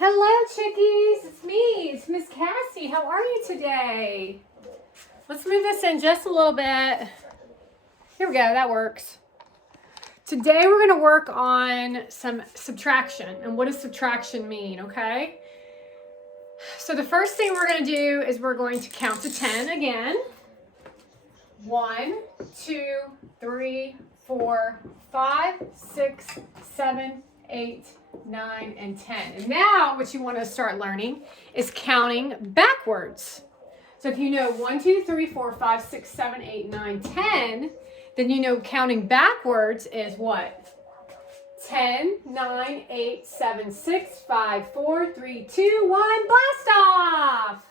Hello, chickies. It's me. It's Miss Cassie. How are you today? Let's move this in just a little bit. Here we go. That works. Today we're going to work on some subtraction. And what does subtraction mean, okay? So the first thing we're going to do is we're going to count to 10 again. 1, 2, 3, 4, 5, 6, 7, 8, 9, and 10. And now what you want to start learning is counting backwards. So if you know 1, 2, 3, 4, 5, 6, 7, 8, 9, 10, then you know counting backwards is what? 10, 9, 8, 7, 6, 5, 4, 3, 2, 1, blast off!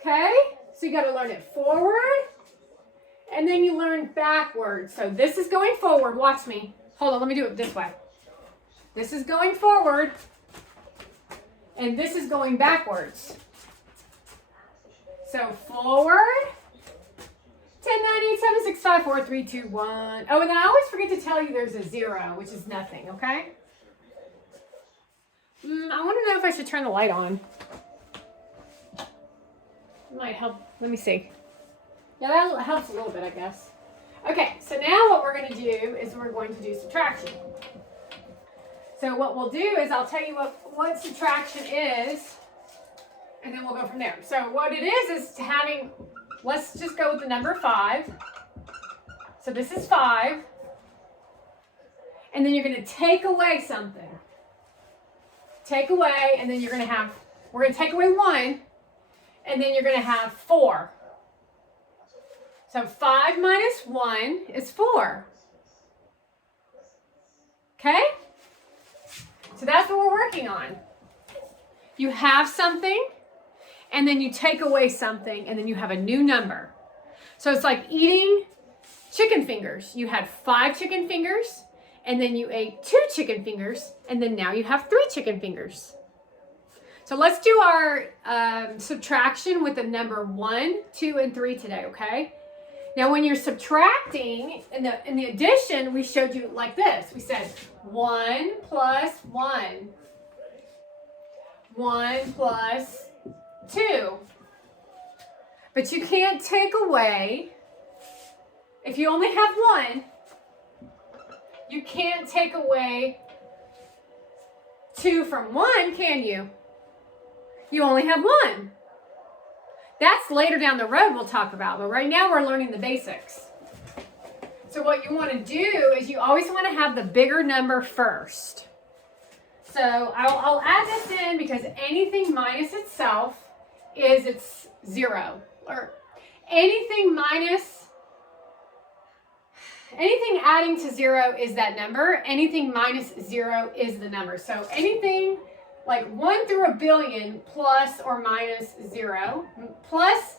Okay? So you got to learn it forward, and then you learn backwards. So this is going forward. Watch me. Hold on, let me do it this way. This is going forward, and this is going backwards. So forward, 10, 9, 8, 7, 6, 5, 4, 3, 2, 1. Oh, and then I always forget to tell you there's a 0, which is nothing, okay? I want to know if I should turn the light on. It might help. Let me see. Yeah, that helps a little bit, I guess. Okay, so now what we're going to do is we're going to do subtraction. So what we'll do is I'll tell you what subtraction is, and then we'll go from there. So what it is having, let's just go with the number 5. So this is 5. And then you're going to take away something. Take away, and then you're going to have, we're going to take away 1, and then you're going to have 4. So 5 minus 1 is 4. Okay? So that's what we're working on. You have something, and then you take away something, and then you have a new number. So it's like eating chicken fingers. You had 5 chicken fingers, and then you ate 2 chicken fingers, and then now you have 3 chicken fingers. So let's do our subtraction with the number 1, 2, and 3 today, okay? Now when you're subtracting, in the addition, we showed you like this. We said 1 plus 1. 1 plus 2. But you can't take away, if you only have 1, you can't take away 2 from 1, can you? You only have 1. That's later down the road we'll talk about, but right now we're learning the basics. So what you want to do is you always want to have the bigger number first. So I'll add this in because anything minus itself is its 0. Or anything adding to 0 is that number. Anything minus 0 is the number. So anything like 1 through a billion plus or minus 0 plus,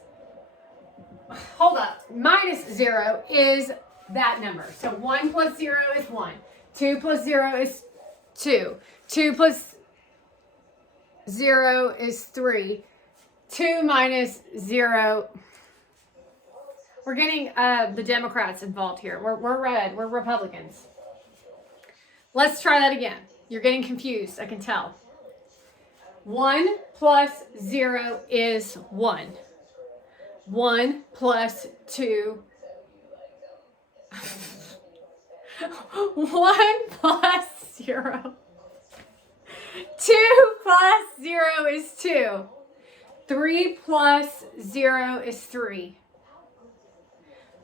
hold up, minus 0 is that number. So 1 plus 0 is 1. 2 plus 0 is 2. 2 plus 0 is 3. 2 minus 0. We're getting the Democrats involved here. We're red. We're Republicans. Let's try that again. You're getting confused, I can tell. 1 plus 0 is 1. 1 plus 2. 1 plus 0. 2 plus 0 is 2. 3 plus 0 is 3.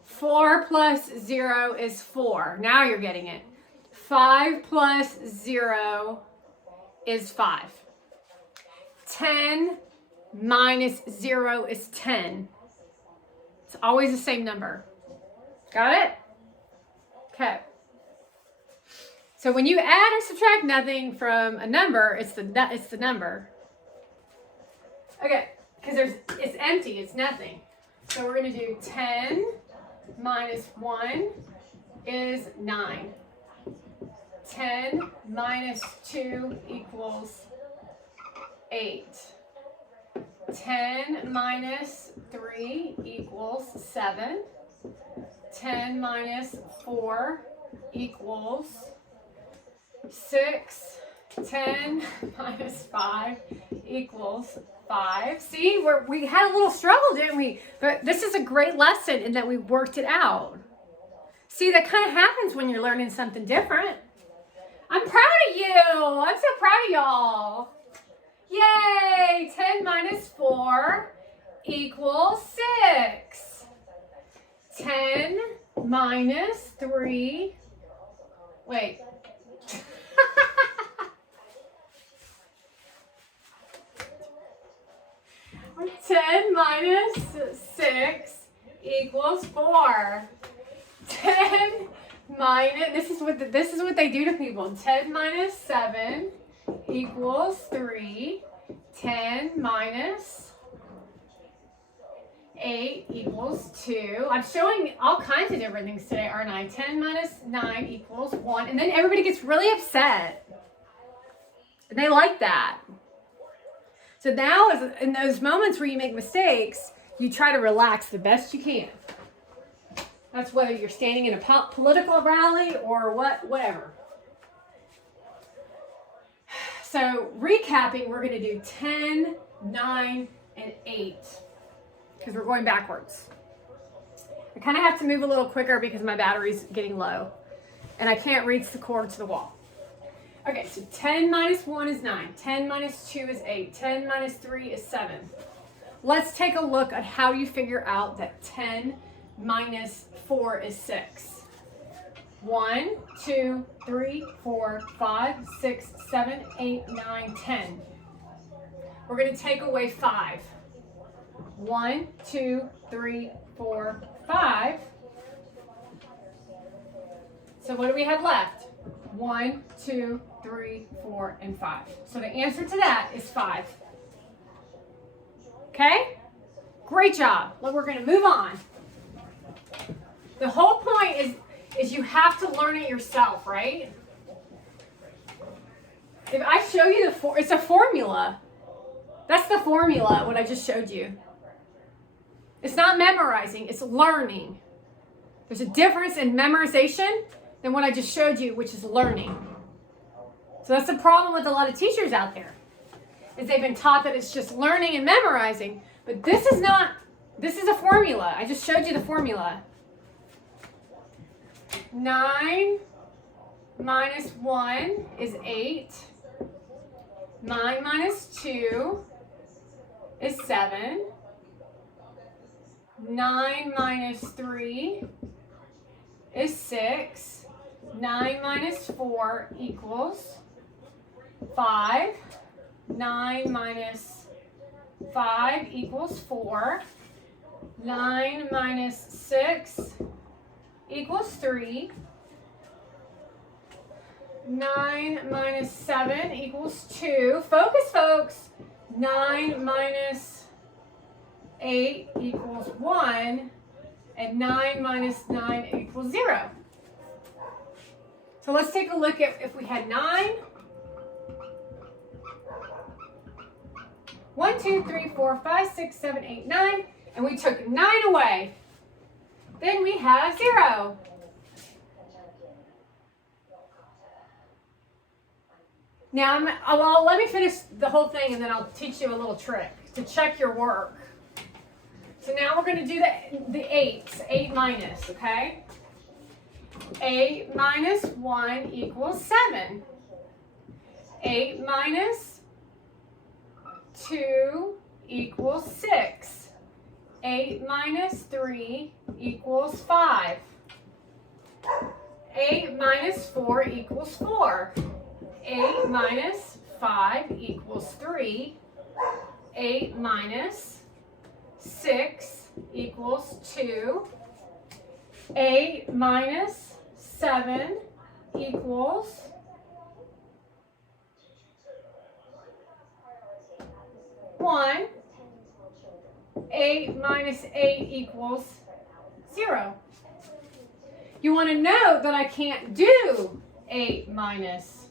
4 plus 0 is 4. Now you're getting it. 5 plus 0 is 5. 10 minus 0 is 10. It's always the same number. Got it? Okay. So when you add or subtract nothing from a number, it's the number. Okay, because it's empty, it's nothing. So we're going to do 10 minus 1 is 9. 10 minus 2 equals 8. 10 minus 3 equals 7. 10 minus 4 equals 6. 10 minus 5 equals 5. See, we had a little struggle, didn't we? But this is a great lesson in that we worked it out. See, that kind of happens when you're learning something different. I'm proud of you. I'm so proud of y'all. Yay! 10 minus 4 equals 6. 10 minus 3. Wait. 10 minus 6 equals 4. 10 minus, this is what they do to people. 10 minus 7 equals 3. 10 minus 8 equals 2. I'm showing all kinds of different things today, aren't I? 10 minus 9 equals 1. And then everybody gets really upset. And they like that. So now, in those moments where you make mistakes, you try to relax the best you can. That's whether you're standing in a political rally or whatever. So recapping, we're going to do 10, 9, and 8 because we're going backwards. I kind of have to move a little quicker because my battery's getting low and I can't reach the cord to the wall. Okay, so 10 minus 1 is 9. 10 minus 2 is 8. 10 minus 3 is 7. Let's take a look at how you figure out that 10 minus 4 is 6. 1, 2, 3, 4, 5, 6, 7, 8, 9, 10. We're going to take away 5. 1, 2, 3, 4, 5. So what do we have left? 1, 2, 3, 4, and 5. So the answer to that is 5. Okay? Great job. Well, we're going to move on. The whole point is you have to learn it yourself, right? If I show you it's a formula. That's the formula, what I just showed you. It's not memorizing, it's learning. There's a difference in memorization than what I just showed you, which is learning. So that's the problem with a lot of teachers out there, is they've been taught that it's just learning and memorizing, but this is not, this is a formula. I just showed you the formula. 9 minus 1 is 8. 9 minus 2 is 7. 9 minus 3 is 6. 9 minus 4 equals 5. 9 minus 5 equals 4. 9 minus 6 equals 3. 9 minus 7 equals 2. Focus, folks. 9 minus 8 equals 1. And 9 minus 9 equals 0. So let's take a look at if we had 9. 1, 2, 3, 4, 5, 6, 7, 8, 9. And we took 9 away. Then we have 0. Now, let me finish the whole thing and then I'll teach you a little trick to check your work. So now we're going to do the 8s, 8 minus, okay? 8 minus 1 equals 7. 8 minus 2 equals 6. 8 minus 3 equals 5. 8 minus 4 equals 4. 8 minus 5 equals 3. 8 minus 6 equals 2. 8 minus 7 equals 1. 8 minus 8 equals 0. You want to know that I can't do 8 minus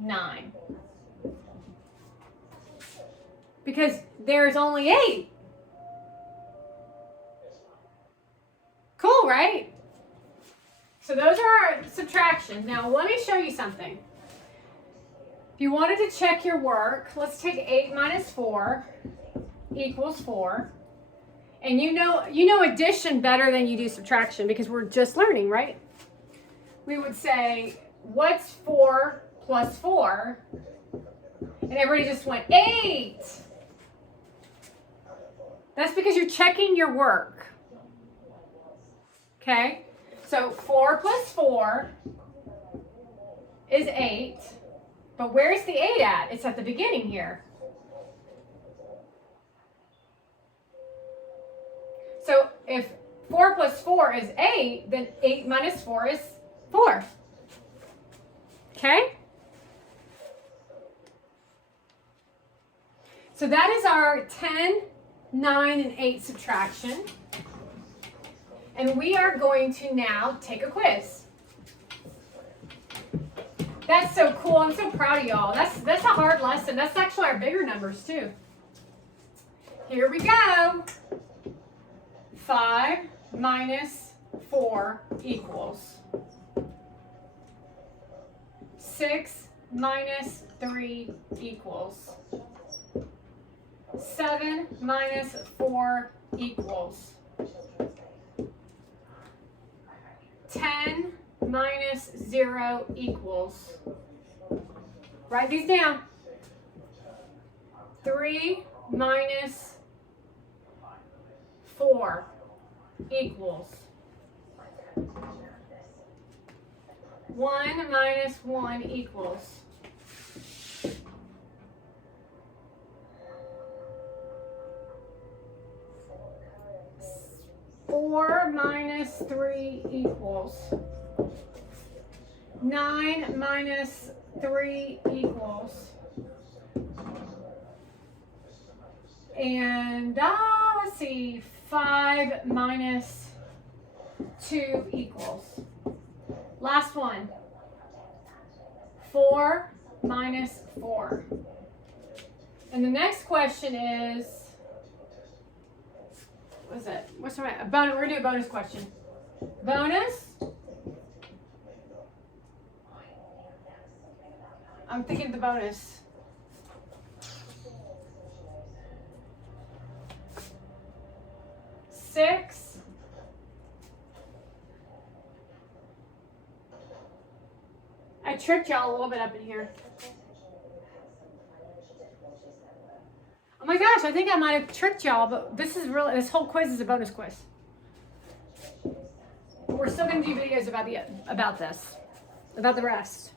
9. Because there's only 8. Cool, right? So those are our subtractions. Now let me show you something. If you wanted to check your work, let's take 8 minus 4 equals 4. And you know addition better than you do subtraction because we're just learning, right? We would say, what's 4 plus 4? And everybody just went, 8. That's because you're checking your work. Okay? So 4 plus 4 is 8. But where's the 8 at? It's at the beginning here. So if 4 plus 4 is 8, then 8 minus 4 is 4. Okay? So that is our 10, 9, and 8 subtraction. And we are going to now take a quiz. That's so cool. I'm so proud of y'all. That's a hard lesson. That's actually our bigger numbers too. Here we go. 5 minus 4 equals 6 minus 3 equals 7 minus 4 equals 10 minus 0 equals, write these down, 3 minus 4 equals 1 minus 1 equals 4 minus 3 equals 9 minus 3 equals, and let's see, 5 minus 2 equals. Last one. 4 minus 4. And the next question is, what is it? What's the right? Bonus. We're gonna do a bonus question. Bonus. I'm thinking of the bonus. Six. I tricked y'all a little bit up in here. Oh my gosh, I think I might have tricked y'all, but this whole quiz is a bonus quiz. But we're still gonna do videos about the rest.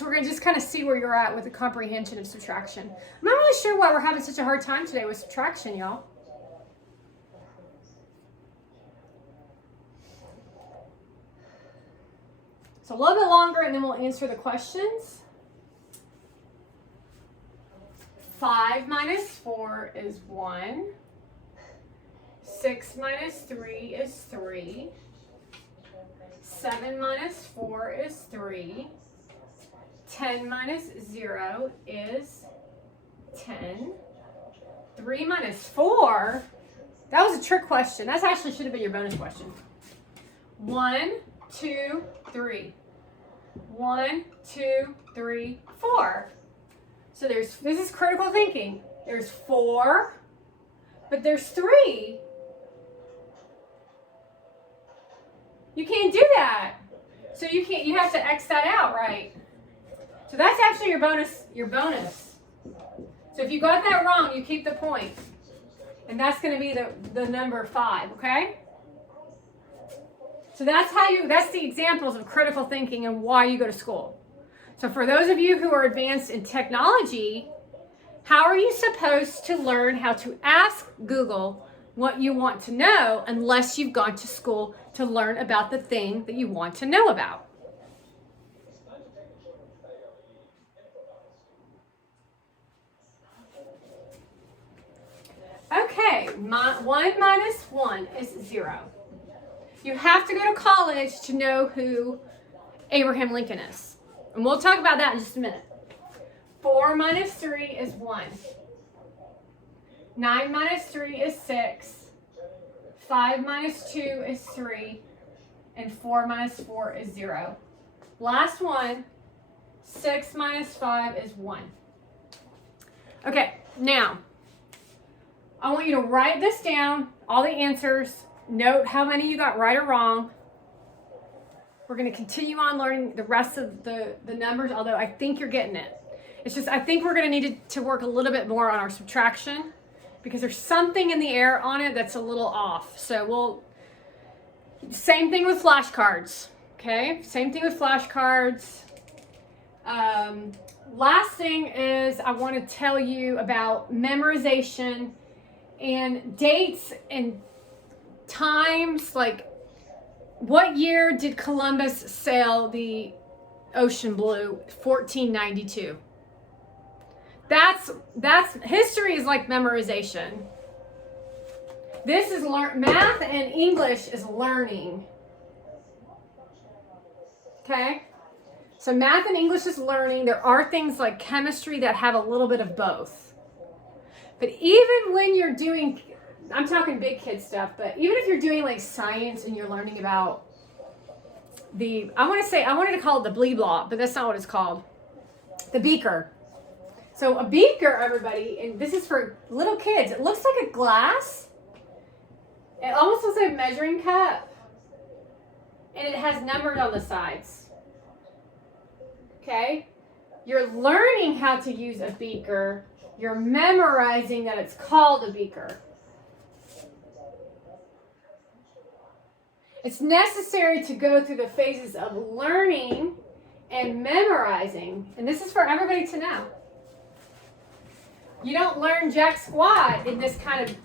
We're gonna just kind of see where you're at with the comprehension of subtraction. I'm not really sure why we're having such a hard time today with subtraction, y'all. So a little bit longer and then we'll answer the questions. 5 minus 4 is 1. 6 minus 3 is 3. 7 minus 4 is 3. 10 minus 0 is 10. 3 minus 4, that was a trick question. That actually should have been your bonus question. 1, 2, 3. 1, 2, 3, 4. So this is critical thinking. There's 4, but there's 3. You can't do that. So you have to X that out, right? So that's actually your bonus. So if you got that wrong, you keep the point. And that's going to be the number 5, okay? So that's the examples of critical thinking and why you go to school. So for those of you who are advanced in technology, how are you supposed to learn how to ask Google what you want to know unless you've gone to school to learn about the thing that you want to know about? Okay, 1 minus 1 is 0. You have to go to college to know who Abraham Lincoln is. And we'll talk about that in just a minute. 4 minus 3 is 1. 9 minus 3 is 6. 5 minus 2 is 3. And 4 minus 4 is 0. Last one. 6 minus 5 is 1. Okay, now, I want you to write this down, all the answers. Note how many you got right or wrong. We're going to continue on learning the rest of the numbers, although I think you're getting it. It's just, I think we're going to need to work a little bit more on our subtraction because there's something in the air on it that's a little off. So same thing with flashcards, okay? Same thing with flashcards. Last thing is I want to tell you about memorization and dates and times, like what year did Columbus sail the ocean blue? 1492. That's history is like memorization. This is math and English is learning. Okay? So math and English is learning. There are things like chemistry that have a little bit of both. But even when you're doing, I'm talking big kid stuff, but even if you're doing like science and you're learning about I wanted to call it the blee blah, but that's not what it's called. The beaker. So a beaker, everybody, and this is for little kids. It looks like a glass. It almost looks like a measuring cup. And it has numbers on the sides. Okay? You're learning how to use a beaker. You're memorizing that it's called a beaker. It's necessary to go through the phases of learning and memorizing. And this is for everybody to know. You don't learn jack squat in this kind of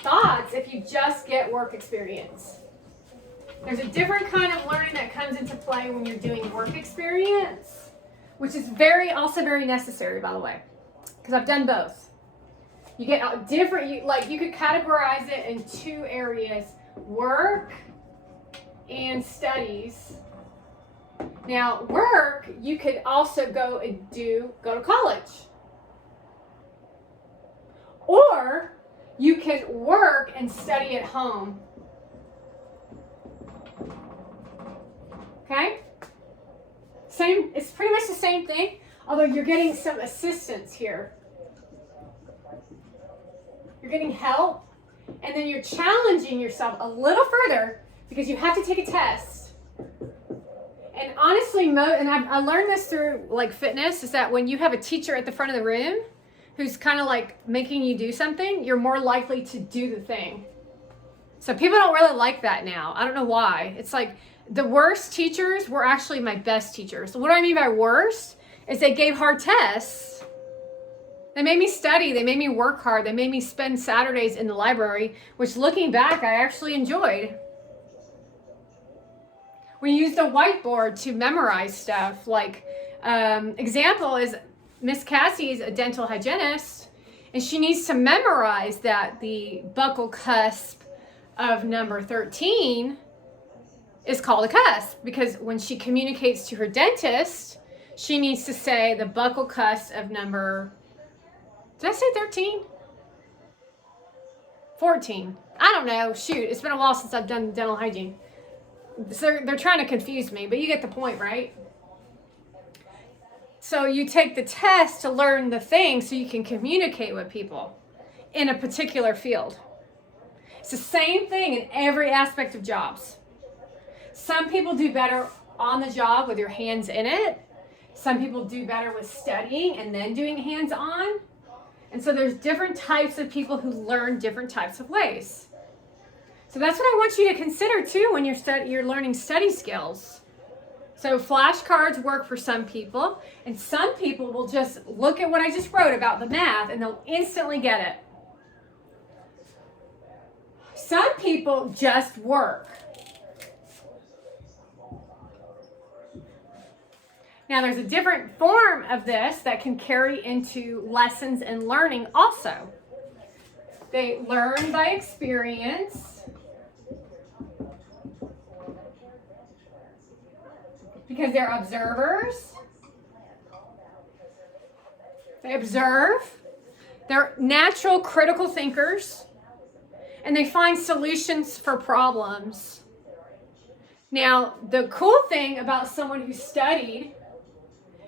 thoughts if you just get work experience. There's a different kind of learning that comes into play when you're doing work experience, which is also very necessary, by the way, because I've done both. You get different, you could categorize it in two areas, work and studies. Now, work, you could also go to college. Or you can work and study at home. Okay? It's pretty much the same thing, although you're getting some assistance here. You're getting help, and then you're challenging yourself a little further because you have to take a test. And honestly, I learned this through like fitness, is that when you have a teacher at the front of the room who's kind of like making you do something, you're more likely to do the thing. So people don't really like that now. I don't know why. It's like the worst teachers were actually my best teachers. What do I mean by worst is they gave hard tests. They made me study. They made me work hard. They made me spend Saturdays in the library, which looking back, I actually enjoyed. We used a whiteboard to memorize stuff. Like, example is Miss Cassie is a dental hygienist, and she needs to memorize that the buccal cusp of number 13 is called a cusp, because when she communicates to her dentist, she needs to say the buccal cusp of number, did I say 13? 14. I don't know. Shoot, it's been a while since I've done dental hygiene. So they're trying to confuse me, but you get the point, right? So you take the test to learn the thing so you can communicate with people in a particular field. It's the same thing in every aspect of jobs. Some people do better on the job with your hands in it. Some people do better with studying and then doing hands-on. And so there's different types of people who learn different types of ways. So that's what I want you to consider too when you're learning study skills. So flashcards work for some people, and some people will just look at what I just wrote about the math and they'll instantly get it. Some people just work. Now there's a different form of this that can carry into lessons and learning also. They learn by experience. Because they're observers. They observe. They're natural critical thinkers. And they find solutions for problems. Now, the cool thing about someone who studied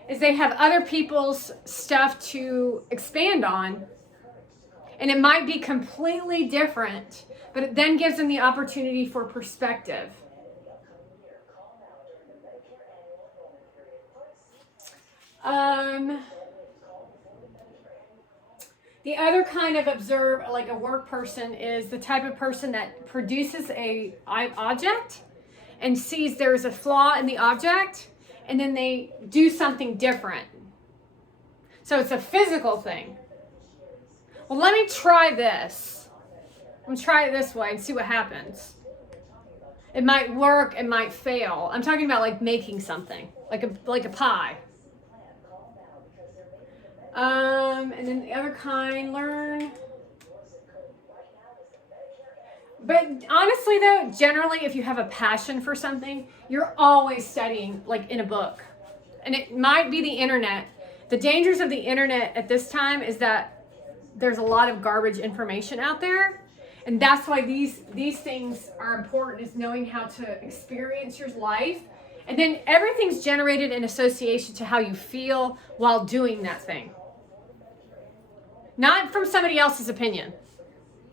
is they have other people's stuff to expand on. And it might be completely different, but it then gives them the opportunity for perspective. The other kind of like a work person is the type of person that produces a object and sees there's a flaw in the object, and then they do something different. So it's a physical thing. Well, let me try this. I'm going to try it this way and see what happens. It might work, it might fail. I'm talking about like making something, like a pie. And then the other kind, learn. But honestly though, generally if you have a passion for something, you're always studying, like in a book. And it might be the internet. The dangers of the internet at this time is that there's a lot of garbage information out there. And that's why these things are important, is knowing how to experience your life. And then everything's generated in association to how you feel while doing that thing. Not from somebody else's opinion.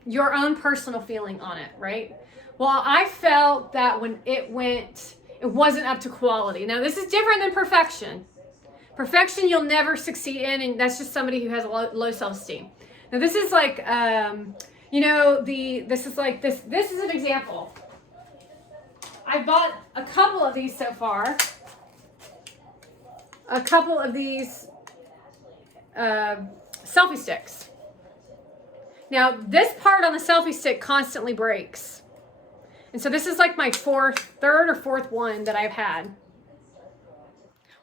Your own personal feeling on it, right? Well, I felt that when it wasn't up to quality. Now, this is different than perfection. Perfection you'll never succeed in, and that's just somebody who has a low self-esteem. Now, this is like, this is an example. I bought a couple of these so far. A couple of these selfie sticks. Now, this part on the selfie stick constantly breaks. And so this is like my third or fourth one that I've had.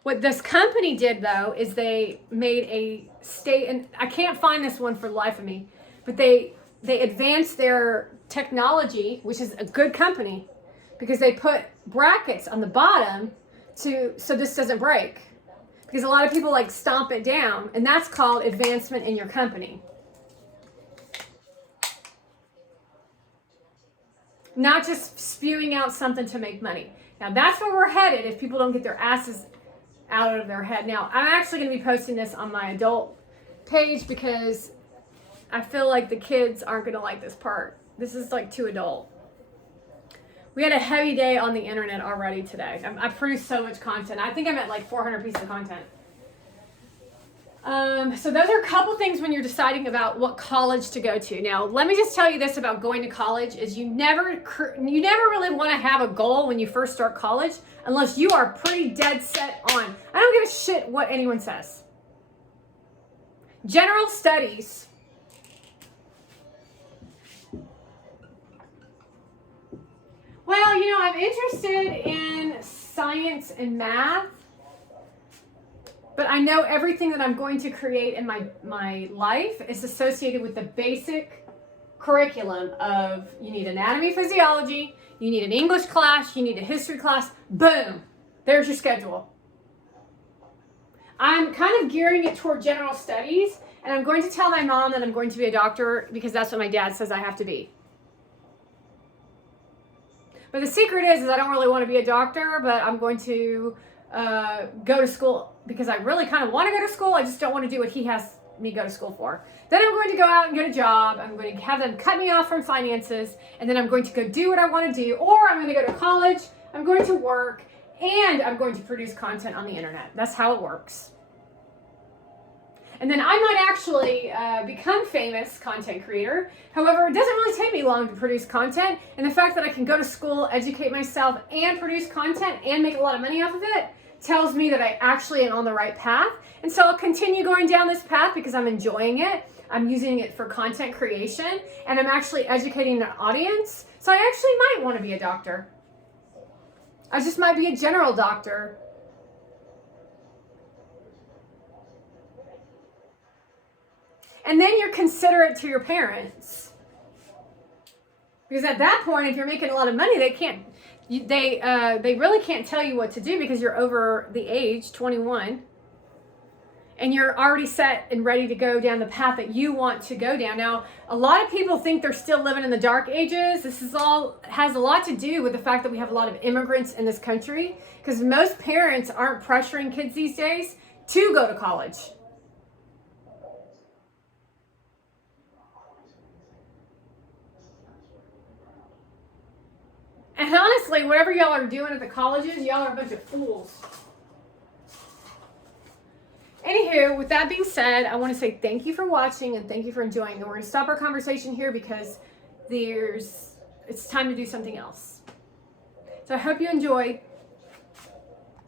What this company did though, is they made and I can't find this one for the life of me, but they advanced their technology, which is a good company, because they put brackets on the bottom so this doesn't break. Because a lot of people like stomp it down, and that's called advancement in your company. Not just spewing out something to make money. Now that's where we're headed if people don't get their asses out of their head. Now I'm actually going to be posting this on my adult page because I feel like the kids aren't going to like this part. This is like too adult. We had a heavy day on the internet already today. I produced so much content. I think I'm at like 400 pieces of content. So those are a couple things when you're deciding about what college to go to. Now, let me just tell you this about going to college is you never really want to have a goal when you first start college unless you are pretty dead set on. I don't give a shit what anyone says. General studies. Well, I'm interested in science and math, but I know everything that I'm going to create in my life is associated with the basic curriculum of you need anatomy, physiology, you need an English class, you need a history class, boom, there's your schedule. I'm kind of gearing it toward general studies, and I'm going to tell my mom that I'm going to be a doctor because that's what my dad says I have to be. But the secret is I don't really want to be a doctor, but I'm going to go to school because I really kind of want to go to school. I just don't want to do what he has me go to school for. Then I'm going to go out and get a job. I'm going to have them cut me off from finances, and then I'm going to go do what I want to do, or I'm going to go to college, I'm going to work, and I'm going to produce content on the internet. That's how it works. And then I might actually become famous content creator. However, it doesn't really take me long to produce content. And the fact that I can go to school, educate myself, and produce content and make a lot of money off of it tells me that I actually am on the right path. And so I'll continue going down this path because I'm enjoying it. I'm using it for content creation, and I'm actually educating an audience. So I actually might want to be a doctor. I just might be a general doctor. And then you're considerate to your parents. Because at that point, if you're making a lot of money, they really can't tell you what to do because you're over the age, 21. And you're already set and ready to go down the path that you want to go down. Now, a lot of people think they're still living in the dark ages. This is all has a lot to do with the fact that we have a lot of immigrants in this country. Because most parents aren't pressuring kids these days to go to college. And honestly, whatever y'all are doing at the colleges, y'all are a bunch of fools. Anywho, with that being said, I want to say thank you for watching and thank you for enjoying. And we're going to stop our conversation here because it's time to do something else. So I hope you enjoy.